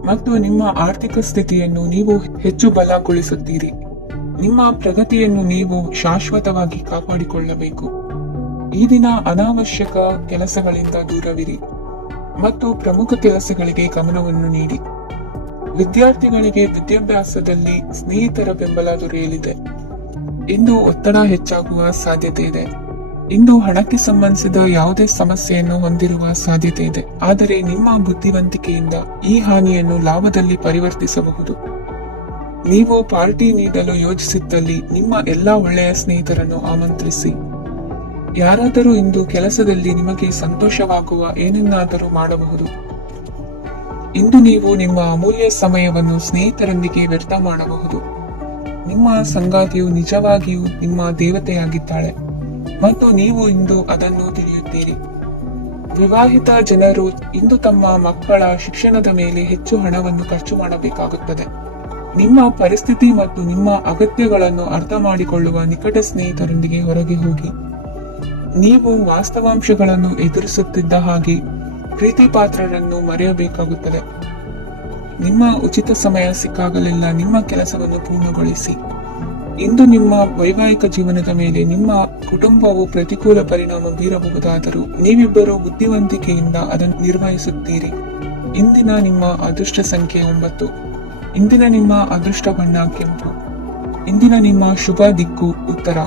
ಮತ್ತು ನಿಮ್ಮ ಆರ್ಥಿಕ ಸ್ಥಿತಿಯನ್ನು ನೀವು ಹೆಚ್ಚು ಬಲಗೊಳಿಸುತ್ತೀರಿ. ನಿಮ್ಮ ಪ್ರಗತಿಯನ್ನು ನೀವು ಶಾಶ್ವತವಾಗಿ ಕಾಪಾಡಿಕೊಳ್ಳಬೇಕು. ಈ ದಿನ ಅನಾವಶ್ಯಕ ಕೆಲಸಗಳಿಂದ ದೂರವಿರಿ ಮತ್ತು ಪ್ರಮುಖ ಕೆಲಸಗಳಿಗೆ ಗಮನವನ್ನು ನೀಡಿ. ವಿದ್ಯಾರ್ಥಿಗಳಿಗೆ ವಿದ್ಯಾಭ್ಯಾಸದಲ್ಲಿ ಸ್ನೇಹಿತರ ಬೆಂಬಲ ದೊರೆಯಲಿದೆ. ಇಂದು ಒತ್ತಡ ಹೆಚ್ಚಾಗುವ ಸಾಧ್ಯತೆ ಇದೆ. ಇಂದು ಹಣಕ್ಕೆ ಸಂಬಂಧಿಸಿದ ಯಾವುದೇ ಸಮಸ್ಯೆಯನ್ನು ಹೊಂದಿರುವ ಸಾಧ್ಯತೆ ಇದೆ. ಆದರೆ ನಿಮ್ಮ ಬುದ್ಧಿವಂತಿಕೆಯಿಂದ ಈ ಹಾನಿಯನ್ನು ಲಾಭದಲ್ಲಿ ಪರಿವರ್ತಿಸಬಹುದು. ನೀವು ಪಾರ್ಟಿ ನೀಡಲು ಯೋಜಿಸಿದ್ದಲ್ಲಿ ನಿಮ್ಮ ಎಲ್ಲಾ ಒಳ್ಳೆಯ ಸ್ನೇಹಿತರನ್ನು ಆಮಂತ್ರಿಸಿ. ಯಾರಾದರೂ ಇಂದು ಕೆಲಸದಲ್ಲಿ ನಿಮಗೆ ಸಂತೋಷವಾಗುವ ಏನನ್ನಾದರೂ ಮಾಡಬಹುದು. ಇಂದು ನೀವು ನಿಮ್ಮ ಅಮೂಲ್ಯ ಸಮಯವನ್ನು ಸ್ನೇಹಿತರೊಂದಿಗೆ ವ್ಯರ್ಥ ಮಾಡಬಹುದು. ನಿಮ್ಮ ಸಂಗಾತಿಯು ನಿಜವಾಗಿಯೂ ನಿಮ್ಮ ದೇವತೆಯಾಗಿದ್ದಾಳೆ ಮತ್ತು ನೀವು ಇಂದು ಅದನ್ನು ತಿಳಿಯುತ್ತೀರಿ. ವಿವಾಹಿತ ಜನರು ಇಂದು ತಮ್ಮ ಮಕ್ಕಳ ಶಿಕ್ಷಣದ ಮೇಲೆ ಹೆಚ್ಚು ಹಣವನ್ನು ಖರ್ಚು ಮಾಡಬೇಕಾಗುತ್ತದೆ. ನಿಮ್ಮ ಪರಿಸ್ಥಿತಿ ಮತ್ತು ನಿಮ್ಮ ಅಗತ್ಯಗಳನ್ನು ಅರ್ಥ ಮಾಡಿಕೊಳ್ಳುವ ನಿಕಟ ಸ್ನೇಹಿತರೊಂದಿಗೆ ಹೊರಗೆ ಹೋಗಿ. ನೀವು ವಾಸ್ತವಾಂಶಗಳನ್ನು ಎದುರಿಸುತ್ತಿದ್ದ ಹಾಗೆ ಪ್ರೀತಿ ಪಾತ್ರರನ್ನು ಮರೆಯಬೇಕಾಗುತ್ತದೆ. ನಿಮ್ಮ ಉಚಿತ ಸಮಯ ಸಿಕ್ಕಾಗಲೆಲ್ಲ ನಿಮ್ಮ ಕೆಲಸವನ್ನು ಪೂರ್ಣಗೊಳಿಸಿ. ಇಂದು ನಿಮ್ಮ ವೈವಾಹಿಕ ಜೀವನದ ಮೇಲೆ ನಿಮ್ಮ ಕುಟುಂಬವು ಪ್ರತಿಕೂಲ ಪರಿಣಾಮ ಬೀರಬಹುದಾದರೂ ನೀವಿಬ್ಬರು ಬುದ್ಧಿವಂತಿಕೆಯಿಂದ ಅದನ್ನು ನಿರ್ವಹಿಸುತ್ತೀರಿ. ಇಂದಿನ ನಿಮ್ಮ ಅದೃಷ್ಟ ಸಂಖ್ಯೆ 9. ಇಂದಿನ ನಿಮ್ಮ ಅದೃಷ್ಟ ಬಣ್ಣ ಕೆಂಪು. ಇಂದಿನ ನಿಮ್ಮ ಶುಭ ದಿಕ್ಕು ಉತ್ತರ.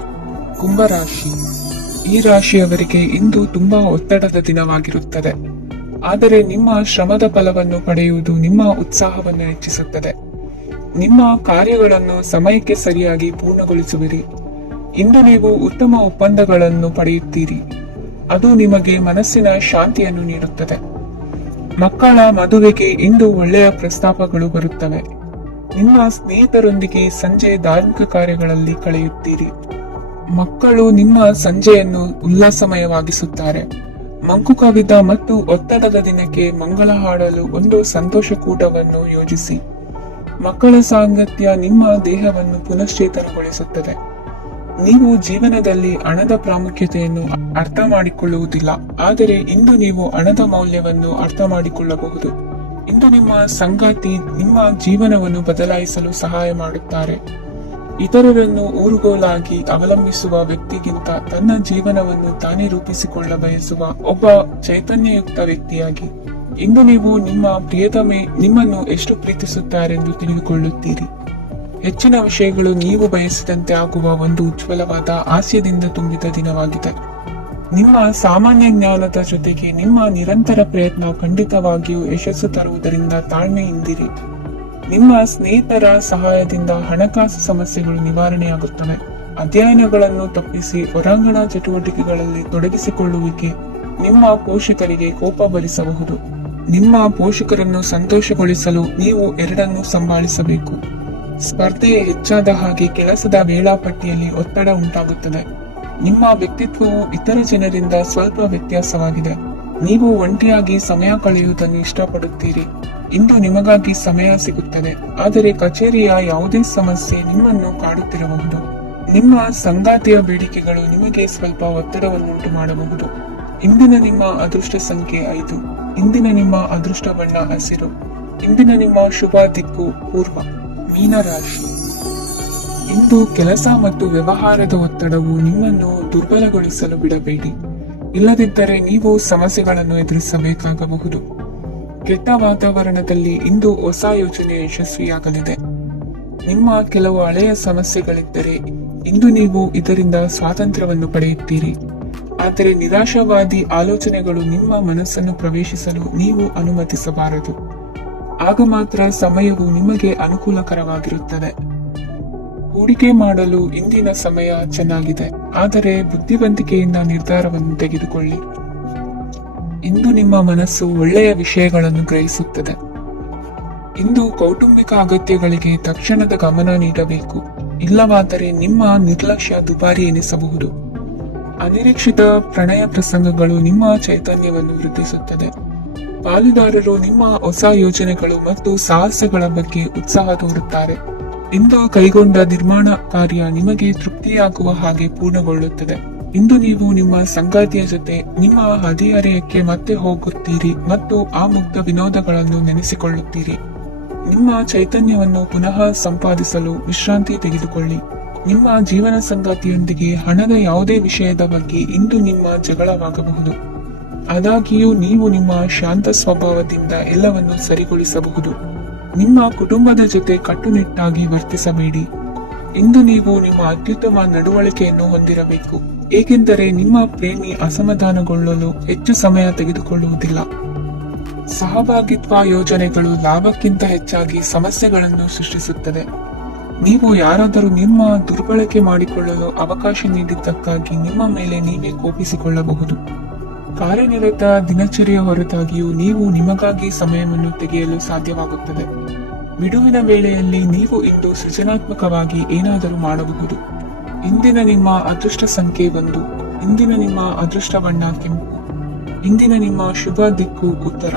ಕುಂಭರಾಶಿ. ಈ ರಾಶಿಯವರಿಗೆ ಇಂದು ತುಂಬಾ ಒತ್ತಡದ ದಿನವಾಗಿರುತ್ತದೆ. ಆದರೆ ನಿಮ್ಮ ಶ್ರಮದ ಫಲವನ್ನು ಪಡೆಯುವುದು ನಿಮ್ಮ ಉತ್ಸಾಹವನ್ನು ಹೆಚ್ಚಿಸುತ್ತದೆ. ನಿಮ್ಮ ಕಾರ್ಯಗಳನ್ನು ಸಮಯಕ್ಕೆ ಸರಿಯಾಗಿ ಪೂರ್ಣಗೊಳಿಸುವಿರಿ. ಇಂದು ನೀವು ಉತ್ತಮ ಒಪ್ಪಂದಗಳನ್ನು ಪಡೆಯುತ್ತೀರಿ. ಅದು ನಿಮಗೆ ಮನಸ್ಸಿನ ಶಾಂತಿಯನ್ನು ನೀಡುತ್ತದೆ. ಮಕ್ಕಳ ಮದುವೆಗೆ ಇಂದು ಒಳ್ಳೆಯ ಪ್ರಸ್ತಾಪಗಳು ಬರುತ್ತವೆ. ನಿಮ್ಮ ಸ್ನೇಹಿತರೊಂದಿಗೆ ಸಂಜೆ ಧಾರ್ಮಿಕ ಕಾರ್ಯಗಳಲ್ಲಿ ಕಳೆಯುತ್ತೀರಿ. ಮಕ್ಕಳು ನಿಮ್ಮ ಸಂಜೆಯನ್ನು ಉಲ್ಲಾಸಮಯವಾಗಿಸುತ್ತಾರೆ. ಮಂಕು ಕವಿದ ಮತ್ತು ಒತ್ತಡದ ದಿನಕ್ಕೆ ಮಂಗಳ ಹಾಡಲು ಒಂದು ಸಂತೋಷಕೂಟವನ್ನು ಯೋಜಿಸಿ. ಮಕ್ಕಳ ಸಾಂಗತ್ಯ ನಿಮ್ಮ ದೇಹವನ್ನು ಪುನಶ್ಚೇತನಗೊಳಿಸುತ್ತದೆ. ನೀವು ಜೀವನದಲ್ಲಿ ಹಣದ ಪ್ರಾಮುಖ್ಯತೆಯನ್ನು ಅರ್ಥ ಮಾಡಿಕೊಳ್ಳುವುದಿಲ್ಲ, ಆದರೆ ಇಂದು ನೀವು ಹಣದ ಮೌಲ್ಯವನ್ನು ಅರ್ಥ ಮಾಡಿಕೊಳ್ಳಬಹುದು. ಇಂದು ನಿಮ್ಮ ಸಂಗಾತಿ ನಿಮ್ಮ ಜೀವನವನ್ನು ಬದಲಾಯಿಸಲು ಸಹಾಯ ಮಾಡುತ್ತಾರೆ. ಇತರರನ್ನು ಊರುಗೋಲಾಗಿ ಅವಲಂಬಿಸುವ ವ್ಯಕ್ತಿಗಿಂತ ತನ್ನ ಜೀವನವನ್ನು ತಾನೇ ರೂಪಿಸಿಕೊಳ್ಳ ಬಯಸುವ ಒಬ್ಬ ಚೈತನ್ಯಯುಕ್ತ ವ್ಯಕ್ತಿಯಾಗಿ ಇಂದು ನೀವು ನಿಮ್ಮ ಪ್ರಿಯತಮೆ ನಿಮ್ಮನ್ನು ಎಷ್ಟು ಪ್ರೀತಿಸುತ್ತಾರೆಂದು ತಿಳಿದುಕೊಳ್ಳುತ್ತೀರಿ. ಹೆಚ್ಚಿನ ವಿಷಯಗಳು ನೀವು ಬಯಸಿದಂತೆ ಆಗುವ ಒಂದು ಉಜ್ವಲವಾದ ಹಾಸ್ಯದಿಂದ ತುಂಬಿದ ದಿನವಾಗಿದೆ. ನಿಮ್ಮ ಸಾಮಾನ್ಯ ಜ್ಞಾನದ ಜೊತೆಗೆ ನಿಮ್ಮ ನಿರಂತರ ಪ್ರಯತ್ನ ಖಂಡಿತವಾಗಿಯೂ ಯಶಸ್ಸು ತರುವುದರಿಂದ ತಾಳ್ಮೆಯಿಂದಿರಿ. ನಿಮ್ಮ ಸ್ನೇಹಿತರ ಸಹಾಯದಿಂದ ಹಣಕಾಸು ಸಮಸ್ಯೆಗಳು ನಿವಾರಣೆಯಾಗುತ್ತವೆ. ಅಧ್ಯಯನಗಳನ್ನು ತಪ್ಪಿಸಿ ಹೊರಾಂಗಣ ಚಟುವಟಿಕೆಗಳಲ್ಲಿ ತೊಡಗಿಸಿಕೊಳ್ಳುವಿಕೆ ನಿಮ್ಮ ಪೋಷಕರಿಗೆ ಕೋಪ ಬರಿಸಬಹುದು. ನಿಮ್ಮ ಪೋಷಕರನ್ನು ಸಂತೋಷಗೊಳಿಸಲು ನೀವು ಎರಡನ್ನೂ ಸಂಭಾಳಿಸಬೇಕು. ಸ್ಪರ್ಧೆ ಹೆಚ್ಚಾದ ಹಾಗೆ ಕೆಲಸದ ವೇಳಾಪಟ್ಟಿಯಲ್ಲಿ ಒತ್ತಡ ಉಂಟಾಗುತ್ತದೆ. ನಿಮ್ಮ ವ್ಯಕ್ತಿತ್ವವು ಇತರ ಜನರಿಂದ ಸ್ವಲ್ಪ ವ್ಯತ್ಯಾಸವಾಗಿದೆ. ನೀವು ಒಂಟಿಯಾಗಿ ಸಮಯ ಕಳೆಯುವುದನ್ನು ಇಷ್ಟಪಡುತ್ತೀರಿ. ಇಂದು ನಿಮಗಾಗಿ ಸಮಯ ಸಿಗುತ್ತದೆ, ಆದರೆ ಕಚೇರಿಯ ಯಾವುದೇ ಸಮಸ್ಯೆ ನಿಮ್ಮನ್ನು ಕಾಡುತ್ತಿರಬಹುದು. ನಿಮ್ಮ ಸಂಗಾತಿಯ ಬೇಡಿಕೆಗಳು ನಿಮಗೆ ಸ್ವಲ್ಪ ಒತ್ತಡವನ್ನುಂಟು ಮಾಡಬಹುದು. ಇಂದಿನ ನಿಮ್ಮ ಅದೃಷ್ಟ ಸಂಖ್ಯೆ 5. ಇಂದಿನ ನಿಮ್ಮ ಅದೃಷ್ಟ ಬಣ್ಣ ಹಸಿರು. ಇಂದಿನ ನಿಮ್ಮ ಶುಭ ದಿಕ್ಕು ಪೂರ್ವ. ಮೀನರಾಶಿ. ಇಂದು ಕೆಲಸ ಮತ್ತು ವ್ಯವಹಾರದ ಒತ್ತಡವು ನಿಮ್ಮನ್ನು ದುರ್ಬಲಗೊಳಿಸಲು ಬಿಡಬೇಡಿ. ಇಲ್ಲದಿದ್ದರೆ ನೀವು ಸಮಸ್ಯೆಗಳನ್ನು ಎದುರಿಸಬೇಕಾಗಬಹುದು. ಕೆಟ್ಟ ವಾತಾವರಣದಲ್ಲಿ ಇಂದು ಹೊಸ ಯೋಜನೆ ಯಶಸ್ವಿಯಾಗಲಿದೆ. ನಿಮ್ಮ ಕೆಲವು ಹಳೆಯ ಸಮಸ್ಯೆಗಳಿದ್ದರೆ ಇಂದು ನೀವು ಇದರಿಂದ ಸ್ವಾತಂತ್ರ್ಯವನ್ನು ಪಡೆಯುತ್ತೀರಿ. ಆದರೆ ನಿರಾಶಾವಾದಿ ಆಲೋಚನೆಗಳು ನಿಮ್ಮ ಮನಸ್ಸನ್ನು ಪ್ರವೇಶಿಸಲು ನೀವು ಅನುಮತಿಸಬಾರದು. ಆಗ ಮಾತ್ರ ಸಮಯವು ನಿಮಗೆ ಅನುಕೂಲಕರವಾಗಿರುತ್ತದೆ. ಹೂಡಿಕೆ ಮಾಡಲು ಇಂದಿನ ಸಮಯ ಚೆನ್ನಾಗಿದೆ, ಆದರೆ ಬುದ್ಧಿವಂತಿಕೆಯಿಂದ ನಿರ್ಧಾರವನ್ನು ತೆಗೆದುಕೊಳ್ಳಿ. ಇಂದು ನಿಮ್ಮ ಮನಸ್ಸು ಒಳ್ಳೆಯ ವಿಷಯಗಳನ್ನು ಗ್ರಹಿಸುತ್ತದೆ. ಇಂದು ಕೌಟುಂಬಿಕ ಅಗತ್ಯಗಳಿಗೆ ತಕ್ಷಣದ ಗಮನ ನೀಡಬೇಕು. ಇಲ್ಲವಾದರೆ ನಿಮ್ಮ ನಿರ್ಲಕ್ಷ್ಯ ದುಬಾರಿ ಎನಿಸಬಹುದು. ಅನಿರೀಕ್ಷಿತ ಪ್ರಣಯ ಪ್ರಸಂಗಗಳು ನಿಮ್ಮ ಚೈತನ್ಯವನ್ನು ವೃದ್ಧಿಸುತ್ತದೆ. ಪಾಲುದಾರರು ನಿಮ್ಮ ಹೊಸ ಯೋಜನೆಗಳು ಮತ್ತು ಸಾಹಸಗಳ ಬಗ್ಗೆ ಉತ್ಸಾಹ ತೋರುತ್ತಾರೆ. ಇಂದು ಕೈಗೊಂಡ ನಿರ್ಮಾಣ ಕಾರ್ಯ ನಿಮಗೆ ತೃಪ್ತಿಯಾಗುವ ಹಾಗೆ ಪೂರ್ಣಗೊಳ್ಳುತ್ತದೆ. ಇಂದು ನೀವು ನಿಮ್ಮ ಸಂಗಾತಿಯ ಜೊತೆ ನಿಮ್ಮ ಹದಿಹರೆಯಕ್ಕೆ ಮತ್ತೆ ಹೋಗುತ್ತೀರಿ ಮತ್ತು ಆ ಮುಗ್ಧ ವಿನೋದಗಳನ್ನು ನೆನೆಸಿಕೊಳ್ಳುತ್ತೀರಿ. ನಿಮ್ಮ ಚೈತನ್ಯವನ್ನು ಪುನಃ ಸಂಪಾದಿಸಲು ವಿಶ್ರಾಂತಿ ತೆಗೆದುಕೊಳ್ಳಿ. ನಿಮ್ಮ ಜೀವನ ಸಂಗಾತಿಯೊಂದಿಗೆ ಹಣದ ಯಾವುದೇ ವಿಷಯದ ಬಗ್ಗೆ ಇಂದು ನಿಮ್ಮ ಜಗಳವಾಗಬಹುದು. ಆದಾಗ್ಯೂ ನೀವು ನಿಮ್ಮ ಶಾಂತ ಸ್ವಭಾವದಿಂದ ಎಲ್ಲವನ್ನು ಸರಿಗೊಳಿಸಬಹುದು. ನಿಮ್ಮ ಕುಟುಂಬದ ಜೊತೆ ಕಟ್ಟುನಿಟ್ಟಾಗಿ ವರ್ತಿಸಬೇಡಿ. ಇಂದು ನೀವು ನಿಮ್ಮ ಅತ್ಯುತ್ತಮ ನಡವಳಿಕೆಯನ್ನು ಹೊಂದಿರಬೇಕು, ಏಕೆಂದರೆ ನಿಮ್ಮ ಪ್ರೇಮಿ ಅಸಮಾಧಾನಗೊಳ್ಳಲು ಹೆಚ್ಚು ಸಮಯ ತೆಗೆದುಕೊಳ್ಳುವುದಿಲ್ಲ. ಸಹಭಾಗಿತ್ವ ಯೋಜನೆಗಳು ಲಾಭಕ್ಕಿಂತ ಹೆಚ್ಚಾಗಿ ಸಮಸ್ಯೆಗಳನ್ನು ಸೃಷ್ಟಿಸುತ್ತದೆ. ನೀವು ಯಾರಾದರೂ ನಿಮ್ಮ ದುರ್ಬಳಕೆ ಮಾಡಿಕೊಳ್ಳಲು ಅವಕಾಶ ನೀಡಿದ್ದಕ್ಕಾಗಿ ನಿಮ್ಮ ಮೇಲೆ ನೀವೇ ಕೋಪಿಸಿಕೊಳ್ಳಬಹುದು. ಕಾರ್ಯನಿರತ ದಿನಚರಿಯ ಹೊರತಾಗಿಯೂ ನೀವು ನಿಮಗಾಗಿ ಸಮಯವನ್ನು ತೆಗೆಯಲು ಸಾಧ್ಯವಾಗುತ್ತದೆ. ಬಿಡುವಿನ ವೇಳೆಯಲ್ಲಿ ನೀವು ಇಂದು ಸೃಜನಾತ್ಮಕವಾಗಿ ಏನಾದರೂ ಮಾಡಬಹುದು. ಇಂದಿನ ನಿಮ್ಮ ಅದೃಷ್ಟ ಸಂಖ್ಯೆ 1. ಇಂದಿನ ನಿಮ್ಮ ಅದೃಷ್ಟ ಬಣ್ಣ ಕೆಂಪು. ಇಂದಿನ ನಿಮ್ಮ ಶುಭ ದಿಕ್ಕು ಉತ್ತರ.